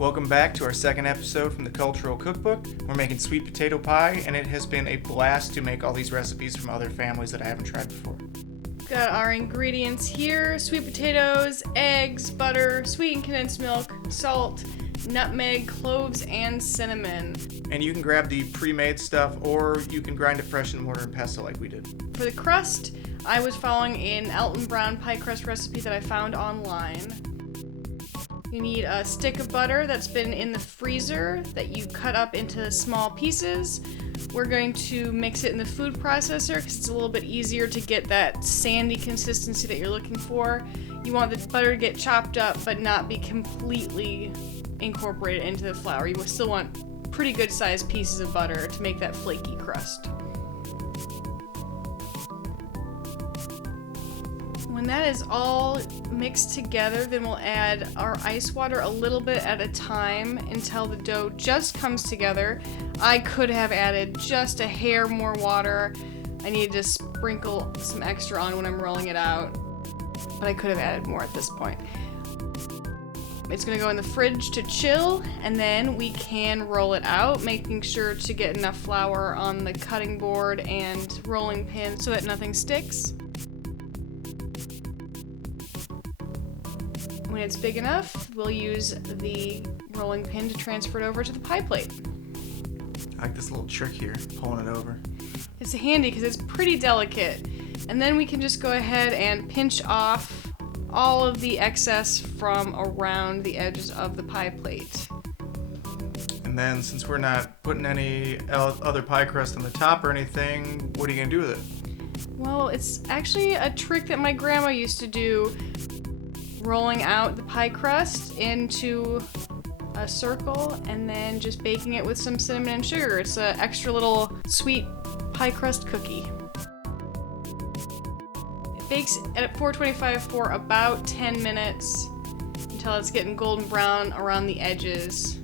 Welcome back to our second episode from the Cultural Cookbook. We're making sweet potato pie, and it has been a blast to make all these recipes from other families that I haven't tried before. Got our ingredients here: sweet potatoes, eggs, butter, sweetened condensed milk, salt, nutmeg, cloves, and cinnamon. And you can grab the pre-made stuff, or you can grind it fresh in mortar and pestle like we did. For the crust, I was following an Alton Brown pie crust recipe that I found online. You need a stick of butter that's been in the freezer that you cut up into small pieces. We're going to mix it in the food processor because it's a little bit easier to get that sandy consistency that you're looking for. You want the butter to get chopped up but not be completely incorporated into the flour. You still want pretty good sized pieces of butter to make that flaky crust. When that is all mixed together, then we'll add our ice water a little bit at a time until the dough just comes together. I could have added just a hair more water. I needed to sprinkle some extra on when I'm rolling it out, but I could have added more at this point. It's going to go in the fridge to chill, and then we can roll it out, making sure to get enough flour on the cutting board and rolling pin so that nothing sticks. When it's big enough, we'll use the rolling pin to transfer it over to the pie plate. I like this little trick here, pulling it over. It's handy because it's pretty delicate. And then we can just go ahead and pinch off all of the excess from around the edges of the pie plate. And then, since we're not putting any other pie crust on the top or anything, what are you going to do with it? Well, it's actually a trick that my grandma used to do, rolling out the pie crust into a circle and then just baking it with some cinnamon and sugar. It's an extra little sweet pie crust cookie. It bakes at 425 for about 10 minutes until it's getting golden brown around the edges.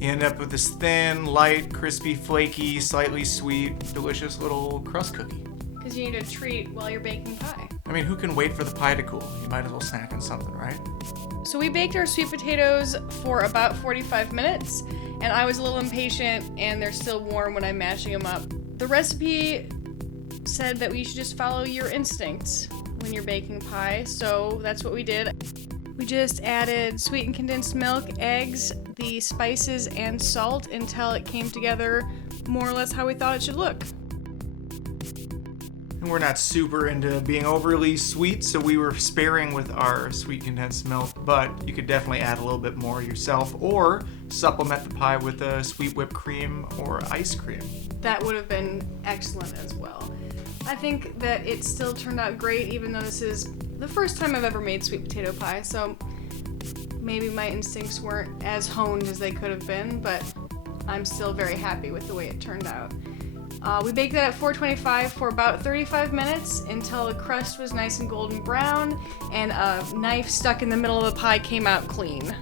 You end up with this thin, light, crispy, flaky, slightly sweet, delicious little crust cookie. Because you need a treat while you're baking pie. I mean, who can wait for the pie to cool? You might as well snack on something, right? So we baked our sweet potatoes for about 45 minutes, and I was a little impatient, and they're still warm when I'm mashing them up. The recipe said that we should just follow your instincts when you're baking pie, so that's what we did. We just added sweetened condensed milk, eggs, the spices, and salt until it came together more or less how we thought it should look. We're not super into being overly sweet, so we were sparing with our sweet condensed milk, but you could definitely add a little bit more yourself or supplement the pie with a sweet whipped cream or ice cream. That would have been excellent as well. I think that it still turned out great, even though this is the first time I've ever made sweet potato pie, so maybe my instincts weren't as honed as they could have been, but I'm still very happy with the way it turned out. We baked that at 425 for about 35 minutes until the crust was nice and golden brown and a knife stuck in the middle of the pie came out clean.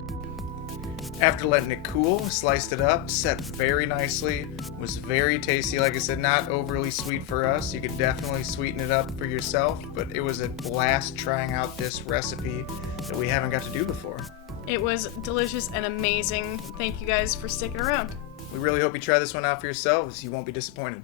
After letting it cool, sliced it up, set very nicely, was very tasty. Like I said, not overly sweet for us. You could definitely sweeten it up for yourself, but it was a blast trying out this recipe that we haven't got to do before. It was delicious and amazing. Thank you guys for sticking around. We really hope you try this one out for yourselves. You won't be disappointed.